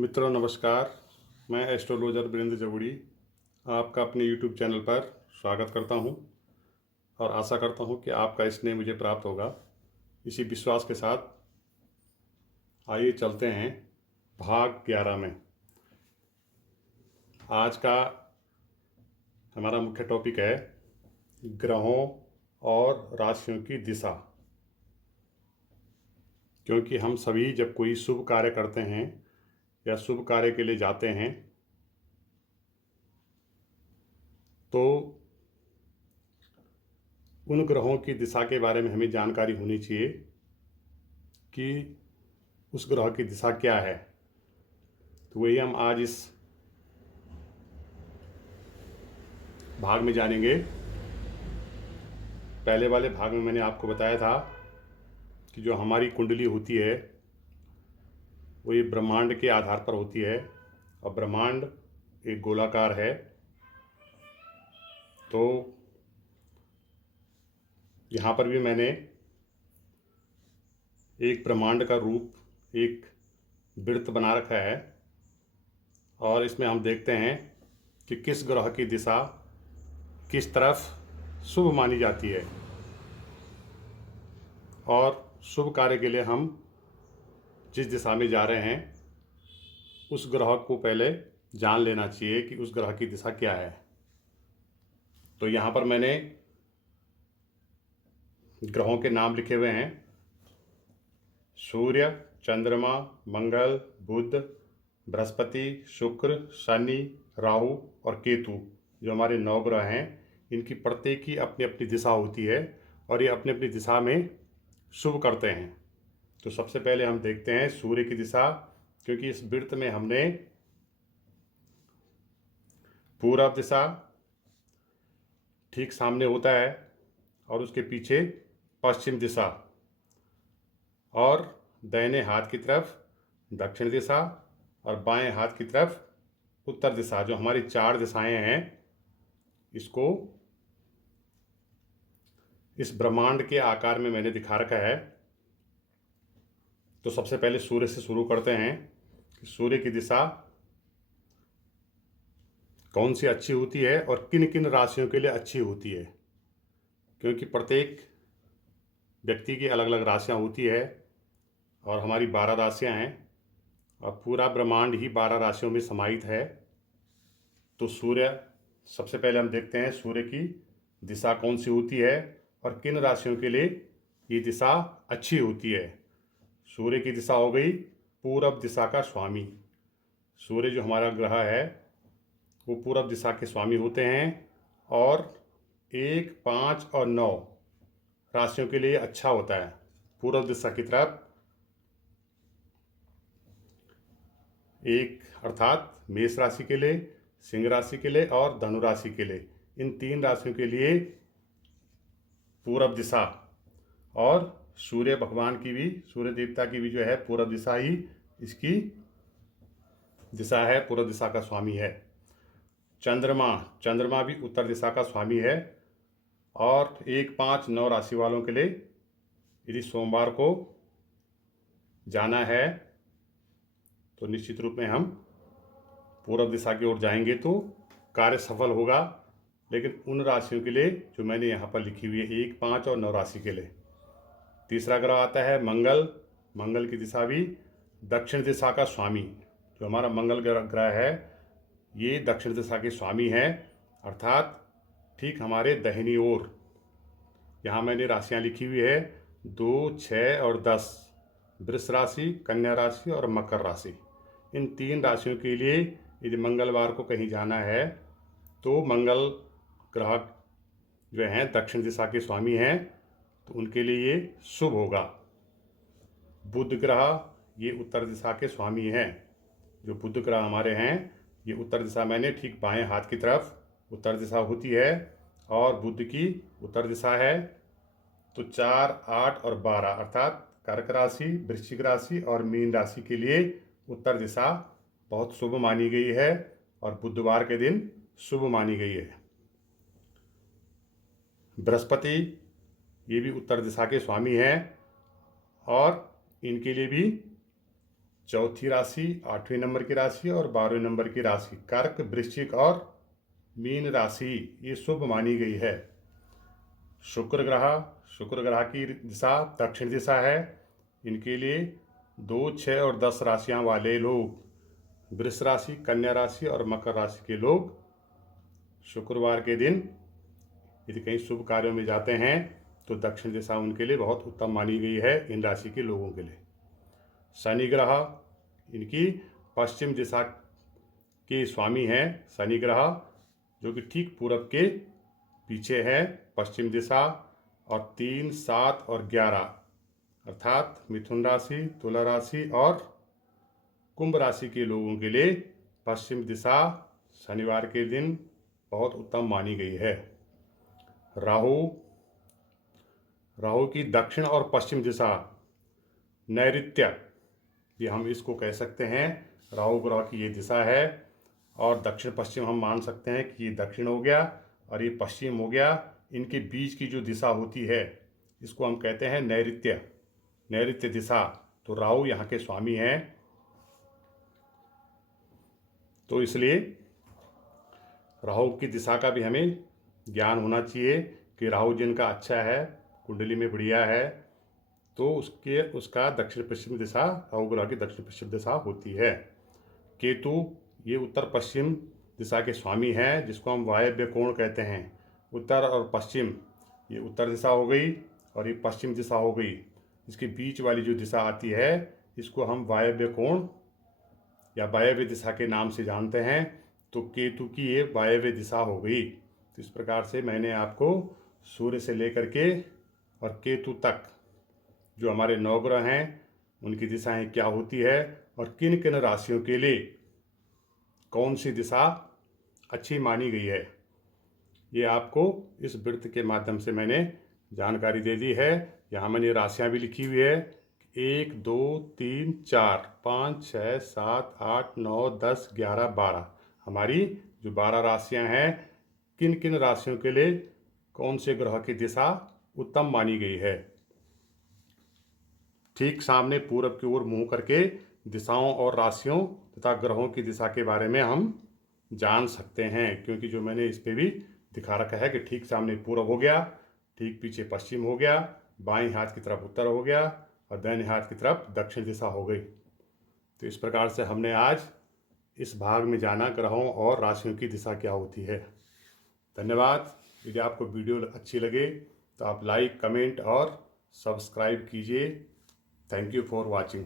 मित्रों नमस्कार। मैं एस्ट्रोलॉजर वीरेंद्र जवड़ी आपका अपने यूट्यूब चैनल पर स्वागत करता हूं और आशा करता हूं कि आपका स्नेह मुझे प्राप्त होगा। इसी विश्वास के साथ आइए चलते हैं भाग 11 में। आज का हमारा मुख्य टॉपिक है ग्रहों और राशियों की दिशा। क्योंकि हम सभी जब कोई शुभ कार्य करते हैं या शुभ कार्य के लिए जाते हैं तो उन ग्रहों की दिशा के बारे में हमें जानकारी होनी चाहिए कि उस ग्रह की दिशा क्या है। तो वही हम आज इस भाग में जानेंगे। पहले वाले भाग में मैंने आपको बताया था कि जो हमारी कुंडली होती है वो ये ब्रह्मांड के आधार पर होती है और ब्रह्मांड एक गोलाकार है। तो यहाँ पर भी मैंने एक ब्रह्मांड का रूप, एक वृत्त बना रखा है और इसमें हम देखते हैं कि किस ग्रह की दिशा किस तरफ शुभ मानी जाती है और शुभ कार्य के लिए हम जिस दिशा में जा रहे हैं उस ग्रह को पहले जान लेना चाहिए कि उस ग्रह की दिशा क्या है। तो यहाँ पर मैंने ग्रहों के नाम लिखे हुए हैं। सूर्य, चंद्रमा, मंगल, बुध, बृहस्पति, शुक्र, शनि, राहु और केतु, जो हमारे 9 ग्रह हैं, इनकी प्रत्येक की अपनी अपनी दिशा होती है और ये अपनी अपनी दिशा में शुभ करते हैं। तो सबसे पहले हम देखते हैं सूर्य की दिशा। क्योंकि इस वृत्त में हमने पूरब दिशा ठीक सामने होता है और उसके पीछे पश्चिम दिशा और दाहिने हाथ की तरफ दक्षिण दिशा और बाएं हाथ की तरफ उत्तर दिशा, जो हमारी 4 दिशाएं हैं, इसको इस ब्रह्मांड के आकार में मैंने दिखा रखा है। तो सबसे पहले सूर्य से शुरू करते हैं कि सूर्य की दिशा कौन सी अच्छी होती है और किन किन राशियों के लिए अच्छी होती है। क्योंकि प्रत्येक व्यक्ति की अलग अलग राशियाँ होती है और हमारी 12 राशियाँ हैं और पूरा ब्रह्मांड ही 12 राशियों में समाहित है। तो सूर्य, सबसे पहले हम देखते हैं सूर्य की दिशा कौन सी होती है और किन राशियों के लिए ये दिशा अच्छी होती है। सूर्य की दिशा हो गई पूरब दिशा का स्वामी। सूर्य जो हमारा ग्रह है वो पूरब दिशा के स्वामी होते हैं और 1, 5 और 9 राशियों के लिए अच्छा होता है। पूरब दिशा की तरफ एक अर्थात मेष राशि के लिए, सिंह राशि के लिए और धनु राशि के लिए, इन 3 राशियों के लिए पूरब दिशा, और सूर्य भगवान की भी, सूर्य देवता की भी जो है पूरब दिशा ही इसकी दिशा है, पूरब दिशा का स्वामी है। चंद्रमा भी उत्तर दिशा का स्वामी है और 1, 5, 9 राशि वालों के लिए यदि सोमवार को जाना है तो निश्चित रूप में हम पूरब दिशा की ओर जाएंगे तो कार्य सफल होगा। लेकिन उन राशियों के लिए जो मैंने यहाँ पर लिखी हुई है 1, 5 और 9 राशि के लिए। तीसरा ग्रह आता है मंगल की दिशा भी दक्षिण दिशा का स्वामी। जो हमारा मंगल ग्रह है ये दक्षिण दिशा के स्वामी है, अर्थात ठीक हमारे दाहिनी ओर। यहाँ मैंने राशियाँ लिखी हुई है 2, 6 और 10, वृष राशि, कन्या राशि और मकर राशि। इन 3 राशियों के लिए यदि मंगलवार को कहीं जाना है तो मंगल ग्रह जो हैं दक्षिण दिशा के स्वामी हैं तो उनके लिए ये शुभ होगा। बुध ग्रह ये उत्तर दिशा के स्वामी हैं। जो बुध ग्रह हमारे हैं ये उत्तर दिशा, मैंने ठीक बाएं हाथ की तरफ उत्तर दिशा होती है और बुध की उत्तर दिशा है। तो 4, 8 और 12 अर्थात कर्क राशि, वृश्चिक राशि और मीन राशि के लिए उत्तर दिशा बहुत शुभ मानी गई है और बुधवार के दिन शुभ मानी गई है। बृहस्पति ये भी उत्तर दिशा के स्वामी हैं और इनके लिए भी चौथी राशि, 8वें नंबर की राशि और 12वें नंबर की राशि कर्क, वृश्चिक और मीन राशि ये शुभ मानी गई है। शुक्र ग्रह की दिशा दक्षिण दिशा है। इनके लिए 2, 6 और 10 राशियां वाले लोग, वृष राशि, कन्या राशि और मकर राशि के लोग शुक्रवार के दिन यदि कहीं शुभ कार्यों में जाते हैं तो दक्षिण दिशा उनके लिए बहुत उत्तम मानी गई है। इन राशि के लोगों के लिए शनि ग्रह इनकी पश्चिम दिशा के स्वामी हैं। शनि ग्रह जो कि ठीक पूरब के पीछे है पश्चिम दिशा, और 3, 7 और 11 अर्थात मिथुन राशि, तुला राशि और कुंभ राशि के लोगों के लिए पश्चिम दिशा शनिवार के दिन बहुत उत्तम मानी गई है। राहु की दक्षिण और पश्चिम दिशा नैऋत्य, ये हम इसको कह सकते हैं। राहु ग्रह की ये दिशा है और दक्षिण पश्चिम हम मान सकते हैं कि ये दक्षिण हो गया और ये पश्चिम हो गया। इनके बीच की जो दिशा होती है इसको हम कहते हैं नैऋत्य दिशा। तो राहु यहाँ के स्वामी हैं, तो इसलिए राहु की दिशा का भी हमें ज्ञान होना चाहिए कि राहु जिनका अच्छा है, कुंडली में बढ़िया है, तो उसका दक्षिण पश्चिम दिशा, राहु ग्रह की दक्षिण पश्चिम दिशा होती है। केतु ये उत्तर पश्चिम दिशा के स्वामी हैं, जिसको हम वायव्य कोण कहते हैं। उत्तर और पश्चिम, ये उत्तर दिशा हो गई और ये पश्चिम दिशा हो गई। इसके बीच वाली जो दिशा आती है इसको हम वायव्य कोण या वायव्य दिशा के नाम से जानते हैं। तो केतु की ये वायव्य दिशा हो गई। तो इस प्रकार से मैंने आपको सूर्य से लेकर के और केतु तक जो हमारे 9 ग्रह हैं उनकी दिशाएं क्या होती है और किन किन राशियों के लिए कौन सी दिशा अच्छी मानी गई है, ये आपको इस वृत्त के माध्यम से मैंने जानकारी दे दी है। यहाँ मैंने राशियाँ भी लिखी हुई है, 1, 2, 3, 4, 5, 6, 7, 8, 9, 10, 11, 12 हमारी जो 12 राशियाँ हैं, किन किन राशियों के लिए कौन से ग्रह की दिशा उत्तम मानी गई है। ठीक सामने पूरब की ओर मुंह करके दिशाओं और राशियों तथा ग्रहों की दिशा के बारे में हम जान सकते हैं, क्योंकि जो मैंने इस पे भी दिखा रखा है कि ठीक सामने पूरब हो गया, ठीक पीछे पश्चिम हो गया, बाएं हाथ की तरफ उत्तर हो गया और दाहिने हाथ की तरफ दक्षिण दिशा हो गई। तो इस प्रकार से हमने आज इस भाग में जाना ग्रहों और राशियों की दिशा क्या होती है। धन्यवाद। यदि आपको वीडियो अच्छी लगे तो आप लाइक, कमेंट और सब्सक्राइब कीजिए। Thank you for watching.